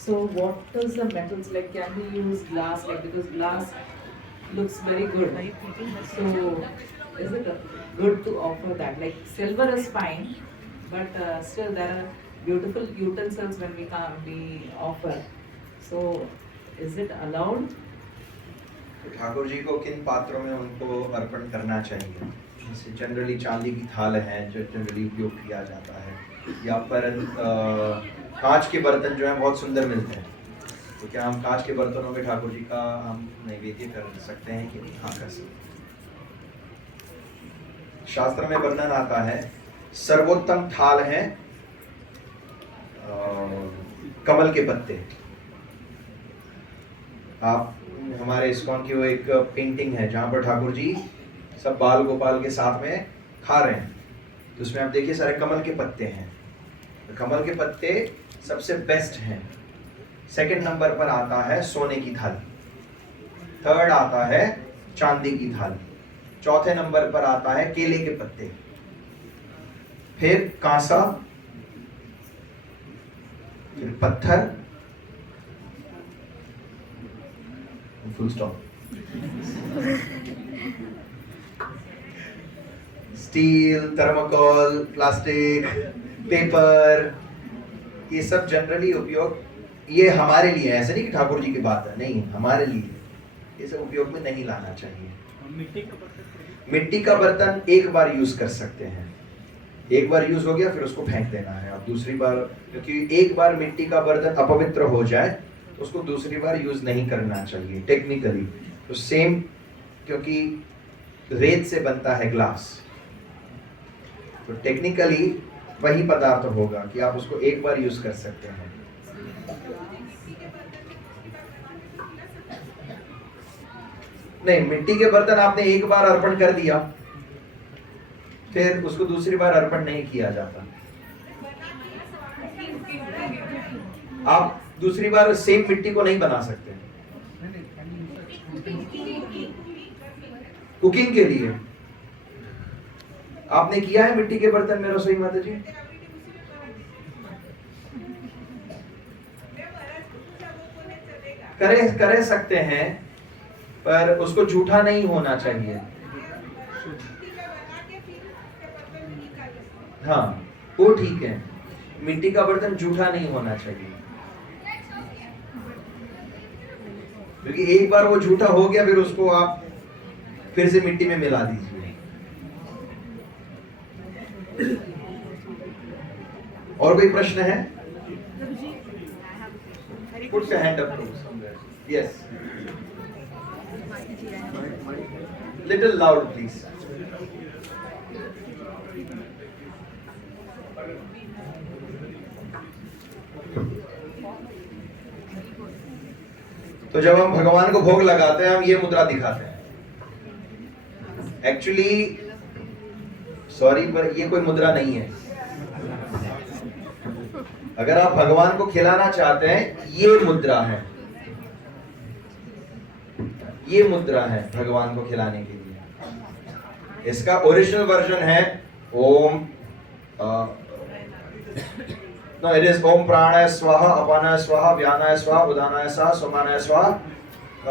So what is the metals like? Can we use glass, like, because glass looks very good? So is it good to offer that? Like silver is fine, but still there are beautiful utensils when we offer. So is it allowed? तो ठाकुर जी को किन पात्रों में उनको अर्पण करना चाहिए? जैसे generally चांदी की थाल है जो जनरली उपयोग किया जाता है, या पर कांच के बर्तन जो हैं बहुत सुंदर मिलते हैं, तो क्या हम कांच के बर्तनों में ठाकुर जी का हम नैवेद्य कर सकते हैं कि नहीं? हाँ, कर सकते हैं। शास्त्र में वर्णन आता है सर्वोत्तम थाल है कमल के पत्ते। आप हमारे इस्कॉन की वो एक पेंटिंग है जहाँ पर ठाकुर जी सब बाल गोपाल के साथ में खा रहे हैं, तो उसमें आप देखिए सारे कमल के पत्ते हैं। तो कमल के पत्ते सबसे बेस्ट हैं। सेकंड नंबर पर आता है सोने की थाली, थर्ड आता है चांदी की थाली, चौथे नंबर पर आता है केले के पत्ते, फिर कांसा, फिर पत्थर, full stop. Steel, thermocol, plastic, paper, ये सब जनरली उपयोग, ये हमारे लिए, ऐसे नहीं कि ठाकुर जी की बात है, नहीं, हमारे लिए ये सब उपयोग में नहीं लाना चाहिए। मिट्टी का बर्तन एक बार यूज कर सकते हैं, एक बार यूज हो गया फिर उसको फेंक देना है। अब दूसरी बार, क्योंकि एक बार मिट्टी का बर्तन अपवित्र हो जाए उसको दूसरी बार यूज नहीं करना चाहिए टेक्निकली। तो सेम, क्योंकि रेत से बनता है ग्लास, तो टेक्निकली वही पदार्थ होगा कि आप उसको एक बार यूज कर सकते हैं। नहीं, मिट्टी के बर्तन आपने एक बार अर्पण कर दिया फिर उसको दूसरी बार अर्पण नहीं किया जाता। आप दूसरी बार सेम मिट्टी को नहीं बना सकते। कुकिंग के लिए आपने किया है मिट्टी के बर्तन में रसोई माता जी? करे सकते हैं, पर उसको जूठा नहीं होना चाहिए। हाँ, वो ठीक है, मिट्टी का बर्तन जूठा नहीं होना चाहिए, क्योंकि एक बार वो जूठा हो गया फिर उसको आप फिर से मिट्टी में मिला दीजिए। और कोई प्रश्न है? Put your hand up somewhere. Yes. Little loud, please. तो जब हम भगवान को भोग लगाते हैं हम ये मुद्रा दिखाते हैं। एक्चुअली सॉरी, पर ये कोई मुद्रा नहीं है। अगर आप भगवान को खिलाना चाहते हैं, ये मुद्रा है, ये मुद्रा है भगवान को खिलाने के लिए। इसका ओरिजिनल वर्जन है ओम, no, it is ओम प्राणाय स्वाहा, अपानाय स्वाहा, व्यानाय स्वाहा, उदानाय स्वाहा, समानाय स्वाहा,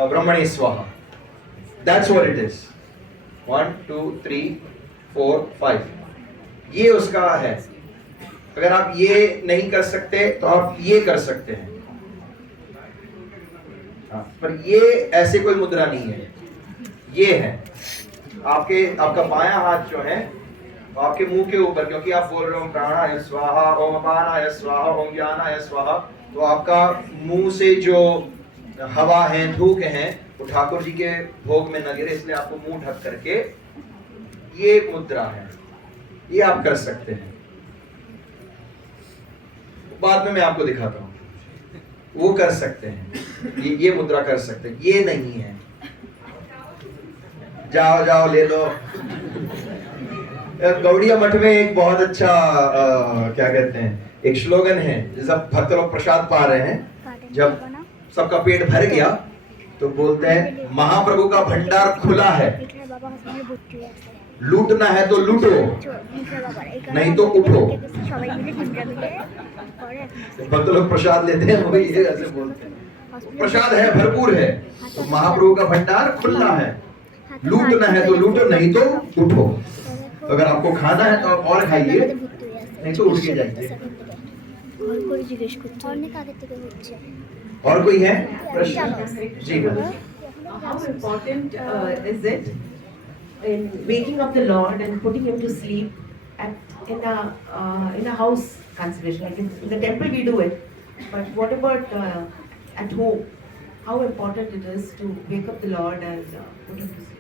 ब्रह्मणे स्वाहा। That's what it is. 1 2 3 4 5, ये उसका है। अगर आप ये नहीं कर सकते तो आप ये कर सकते हैं। हाँ, पर ये ऐसे कोई मुद्रा नहीं है, ये है आपका बायां हाथ जो है आपके मुंह के ऊपर, क्योंकि आप बोल रहे हो प्राणाय स्वाहा, ओम अपानाय स्वाहा, ओम ज्ञानाय स्वाहा, तो आपका मुंह से जो हवा है, धूक है, वो ठाकुर जी के भोग में न गिरे, इसलिए आपको मुंह ढक करके ये एक मुद्रा है, ये आप कर सकते हैं। बाद में मैं आपको दिखाता हूं, वो कर सकते हैं, ये मुद्रा कर सकते हैं, ये नहीं है। जाओ जाओ ले लो। गौड़िया मठ में एक बहुत अच्छा क्या कहते हैं, एक स्लोगन है, जब भक्त लोग प्रसाद पा रहे हैं, जब सबका पेट भर गया तो बोलते हैं महाप्रभु का भंडार खुला है। लूटना है तो लूटो, नहीं तो उठो। भक्त लोग प्रसाद लेते हैं, वही ये ऐसे बोलते हैं, प्रसाद है, भरपूर है, तो महाप्रभु का भंडार खुला है। लूटना है तो लूटो, नहीं तो उठो। तो अगर आपको खाना है तो आप और खाइए, नहीं तो उठ के जाइए। और कोई है प्रश्न? जी ma'am. How important is it in waking up the Lord and putting him to sleep in a house consideration? Like in the temple we do it, but what about at home? How important it is to wake up the Lord and put him to sleep?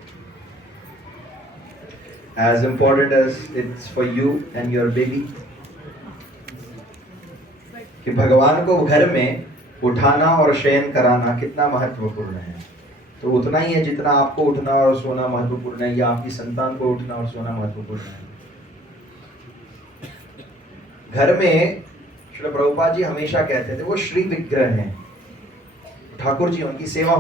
As important as it's for you and your baby, कि भगवान को घर में उठाना और शयन कराना कितना महत्वपूर्ण है, तो उतना ही है जितना आपको उठना और सोना महत्वपूर्ण है, या आपकी संतान को उठना और सोना महत्वपूर्ण है। घर में श्रील प्रभुपाद जी हमेशा कहते थे, वो श्री विग्रह हैं, ठाकुर जी, उनकी सेवा